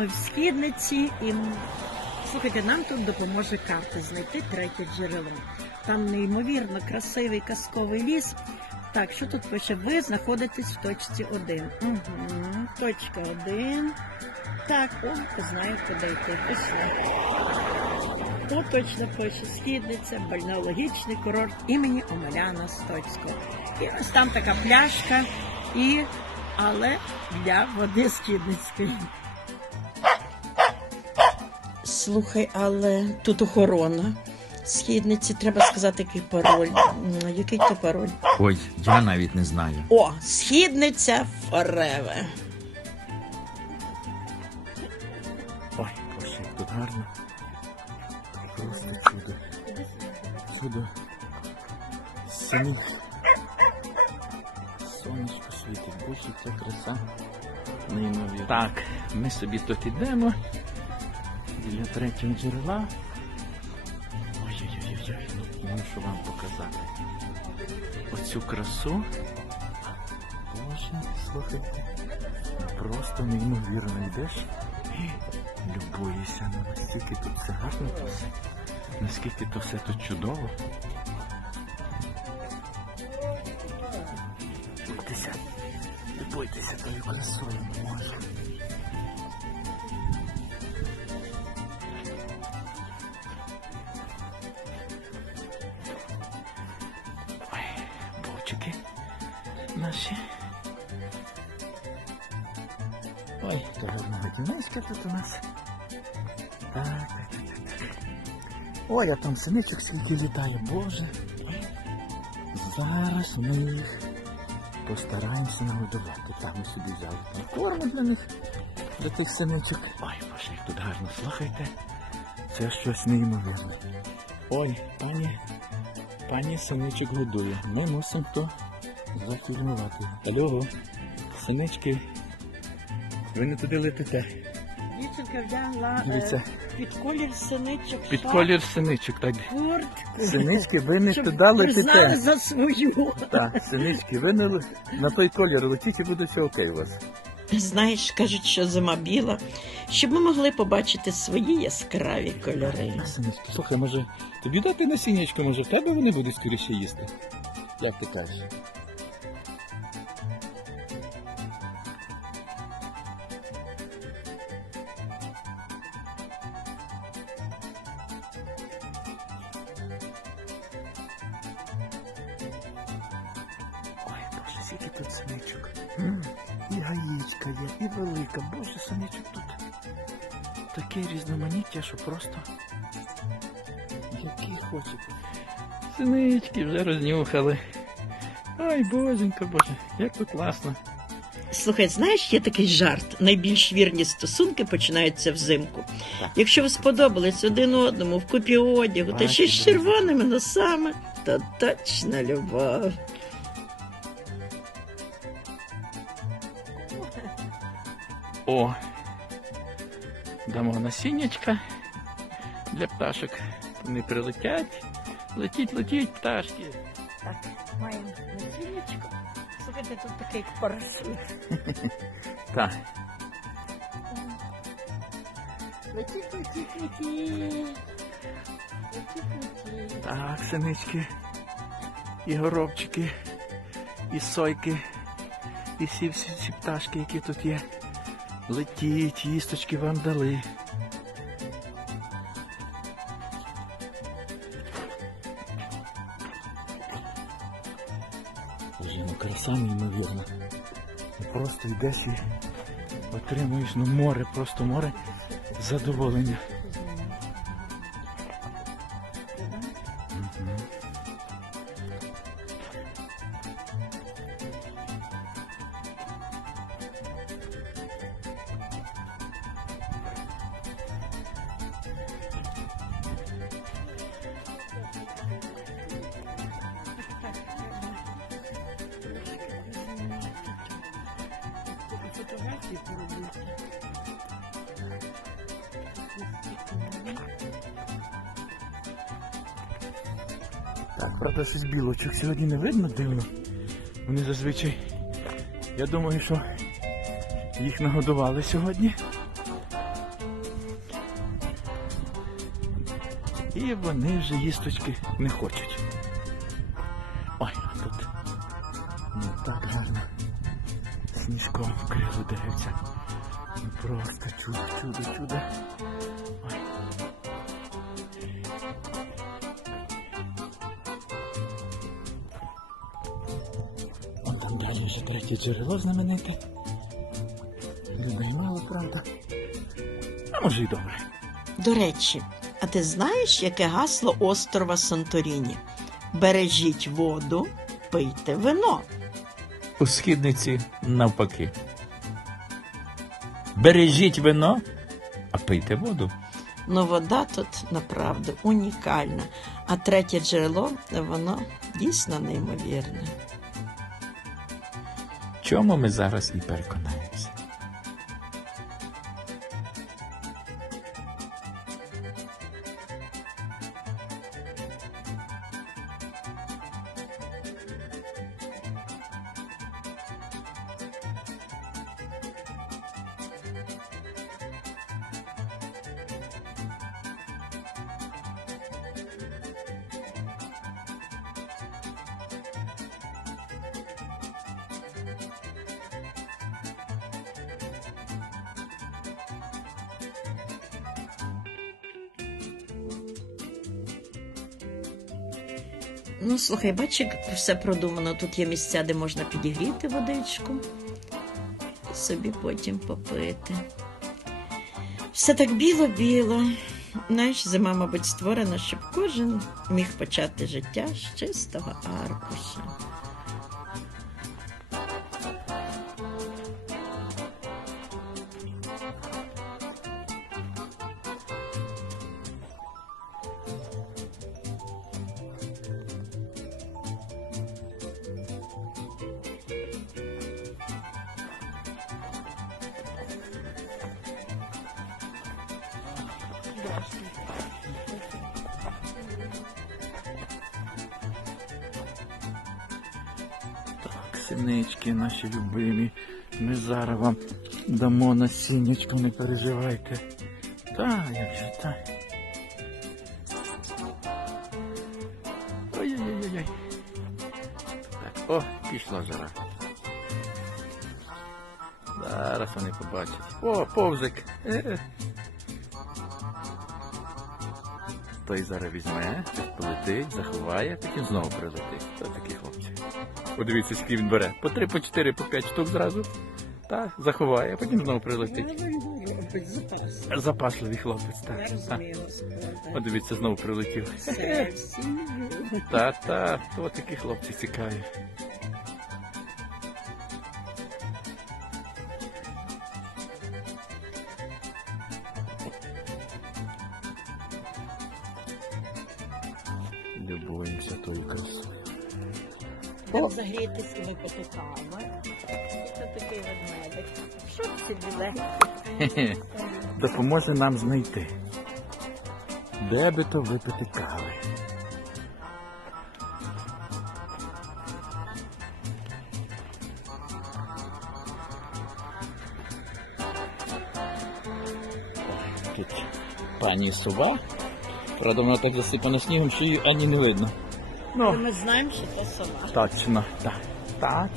Ми в східниці і слухайте, нам тут допоможе карта знайти третє джерело. Там неймовірно красивий казковий ліс. Так, що тут пише? Ви знаходитесь в точці 1. Угу. Точка 1. Так, о, знаю, куди йти. Пішли. О, точно пише східниця, бальнеологічний курорт імені Омеляна Стоцького. І ось там така пляшка, і але для води східницької. Слухай, але тут охорона. Східниці треба сказати, який пароль. М, Який то пароль? Ой, я навіть не знаю. О, східниця Фореве. Ой, боже, як тут гарно. Просто чудо. Чудо. Самі. Сонечко світить, боже, ця краса. Неймовірно. Так, ми собі тут ідемо. Біля третього джерела. Ой-ой-ой, мушу вам показати. Оцю красу. Боже, слухайте. Просто неймовірно йдеш. І любуєшся, ну настільки тут все гарно, наскільки то все тут чудово. Любуйтеся, любуйтеся тою красою, може. Наші. Ой, то гарна годиночка тут у нас. Так, так, так, так. Ой, а там синичок скільки літає, боже. Зараз ми їх постараємося нагодувати. Так, ми собі взяли там корм для них, для тих синичок. Ой, боже, як тут гарно, слухайте. Це щось неймовірне. Ой, пані, пані синичок годує. Ми мусимо то зафільмувати. Алло, синички, ви не туди летите. Дівчинка вдягла Дивіться. е, під колір синичок. Під шапку, колір синичок, так. куртку. Синички, ви не Щоб туди признали летите. за свою. Так, синички, ви не л- на той колір летіть і буде все окей у вас. Знаєш, кажуть, що зима біла, щоб ми могли побачити свої яскраві кольори. Синички, слухай, може, тобі дати насіннячко, може в тебе вони будуть скоріше їсти? Як ти кажеш? Таке різноманіття, що просто. Які хочете. Синички вже рознюхали. Ой, боженька, боже, як тут класно. Слухай, знаєш, є такий жарт. Найбільш вірні стосунки починаються взимку. Так. Якщо ви сподобались один одному в купі одягу, та ще з червоними носами, то точно любов. О! Дамо насіннячка для пташок. Вони прилетять. Летіть, летіть, пташки. Так, маємо насіннячко. Слухайте, тут такий парашут. Так. Летіть, летіть, летіть. Летіть, летіть. Так, синички. І горобчики, і сойки, і всі, всі ці пташки, які тут є. Летіть, їсточки вам дали. Боже, ну краса неймовірна. Просто йдеш і отримуєш ну море, просто море задоволення. Так, правда, щось білочок сьогодні не видно дивно. Вони зазвичай... Я думаю, що їх нагодували сьогодні. І вони вже їсточки не хочуть. Ой, а тут не так гарно. Сніжком вкрили деревця. Ну, Просто чудо, чудо, чудо. Ой. Там далі вже третє джерело знамените. Людей мало, правда. А може й добре. До речі, а ти знаєш, яке гасло острова Санторіні? Бережіть воду, пийте вино. У східниці навпаки. Бережіть вино, а пийте воду. Ну, вода тут направду унікальна. А третє джерело, воно дійсно неймовірне. Чому ми зараз і переконаємося. Ну, слухай, бач, як все продумано. Тут є місця, де можна підігріти водичку і собі потім попити. Все так біло-біло. Знаєш, зима, мабуть, створена, щоб кожен міг почати життя з чистого аркуша. Так, синички наші любимі. Ми зараз вам дамо насіннячко, не переживайте. Та, як же так. Ой-ой-ой-ой. Так, о, пішла жара. Зараз вони побачать. О, повзик. Той зараз візьме, полетить, заховає, потім знову прилетить. Це такі хлопці. Подивіться, скільки він бере. По три, по чотири, по п'ять штук зразу. Так, заховає, а потім знову прилетить. Запасливий хлопець, так. так. Подивіться, знову прилетів. Та, та, то такі хлопці цікаві. Це такий ведмедик. Що це біленький? Допоможе нам знайти. Де би то випити кави? Тут пані сова. Правда, вона так засипана снігом, що її ані не видно. Ну, Ми знаємо, що це сова. точно, так. Так.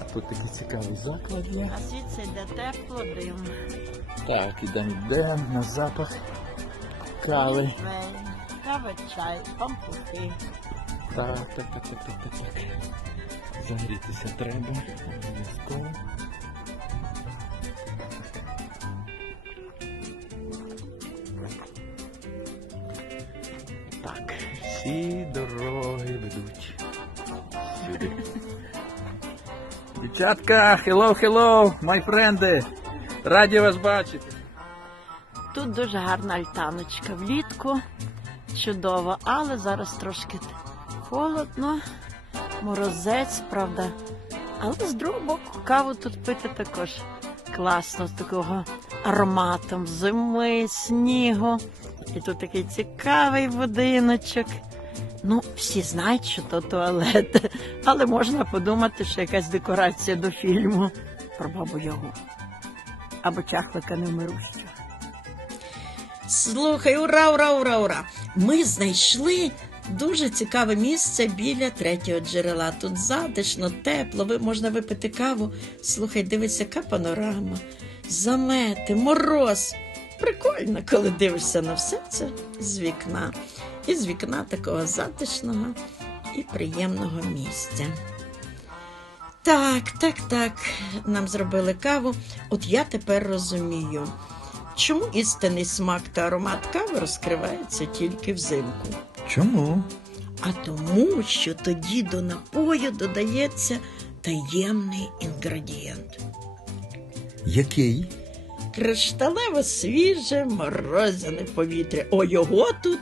А тут такий цікавий заклад є. А звідси йде тепло, дим. Так, ідемо йдемо на запах кави. Кава, чай, пампухи. Так, так, так, так, так, так, так. Загрітися треба. Обов'язково. Так, всі дороги ведуть сюди. Дівчатка, hello, hello, my friend. Раді вас бачити. Тут дуже гарна альтаночка влітку. Чудово, але зараз трошки холодно, морозець, правда. Але з другого боку каву тут пити також класно, з такого ароматом зими, снігу. І тут такий цікавий будиночок. Ну, всі знають, що то туалет, але можна подумати, що якась декорація до фільму про бабу Ягу або чахлика невмирущого. Слухай, ура, ура, ура, ура! Ми знайшли дуже цікаве місце біля третього джерела. Тут затишно, тепло, можна випити каву. Слухай, дивись, яка панорама, замети, мороз. Прикольно, коли дивишся на все це з вікна. І з вікна такого затишного і приємного місця. Так, так, так. Нам зробили каву. От я тепер розумію, чому істинний смак та аромат кави розкривається тільки взимку. Чому? А тому, що тоді до напою додається таємний інгредієнт. Який? Кришталево свіже морозяне повітря. О, його тут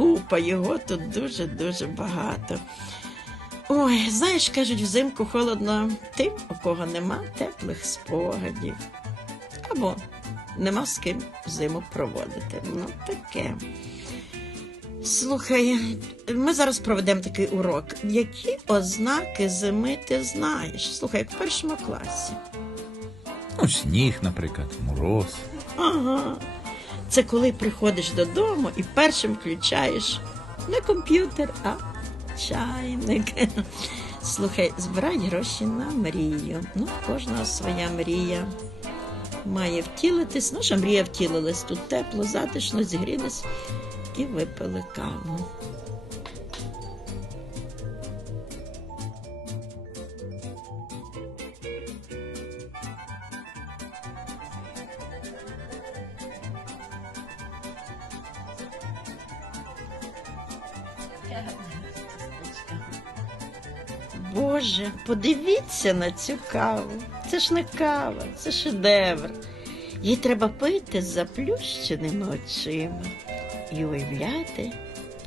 купа, його тут дуже-дуже багато. Ой, знаєш, кажуть, взимку холодно тим, у кого нема теплих спогадів. Або нема з ким зиму проводити. Ну, таке. Слухай, ми зараз проведемо такий урок. Які ознаки зими ти знаєш? Слухай, як в першому класі. Ну, сніг, наприклад, мороз. Ага. Це коли приходиш додому і першим включаєш не комп'ютер, а чайник. Слухай, збирай гроші на мрію. Ну, кожна своя мрія має втілитись. Наша мрія втілилась тут тепло, затишно, зігрілись і випили каву. Боже, подивіться на цю каву. Це ж не кава, це шедевр. Її треба пити з заплющеними очима і уявляти,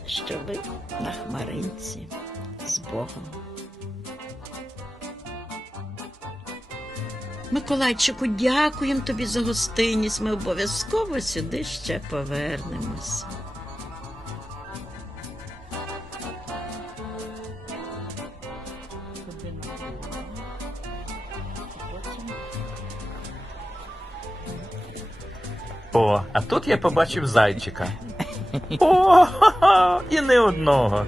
що ви на хмаринці з Богом. Миколайчику, дякуємо тобі за гостинність. Ми обов'язково сюди ще повернемося. О, а тут я побачив зайчика. О, і не одного.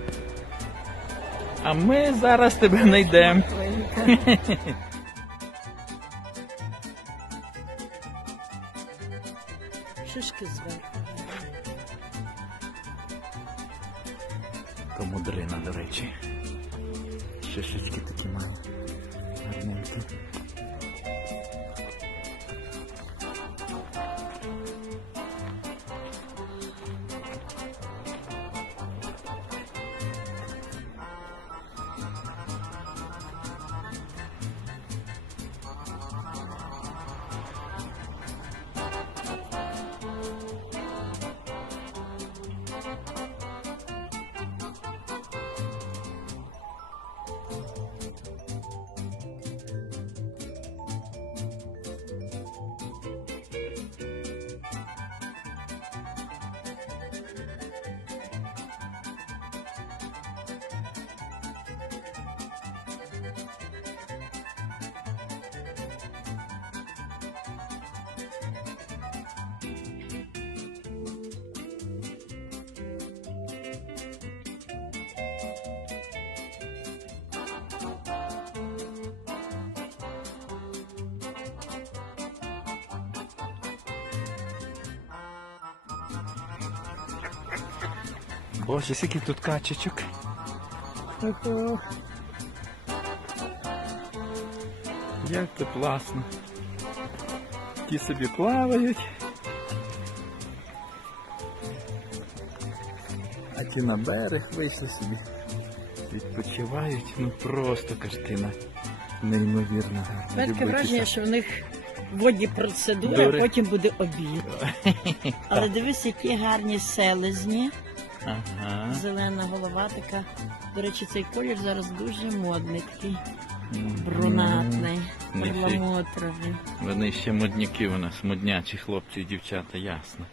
А ми зараз тебе знайдемо. Шишки зверху. То мудрина, до речі. Шишечки такі має. Гарненькі. Боже, скільки тут качечок. Як тут класно. Ті собі плавають. А ті на берег вийшли собі. Відпочивають. Ну просто картина. Неймовірно гарна. Таке враження, що в них водні процедури, Дури. а потім буде обід. Але дивись, які гарні селезні. Ага. Зелена голова така. До речі, цей колір зараз дуже модний, такий брунатний, перламутровий. Вони ще модняки у нас, моднячі хлопці і дівчата, ясно.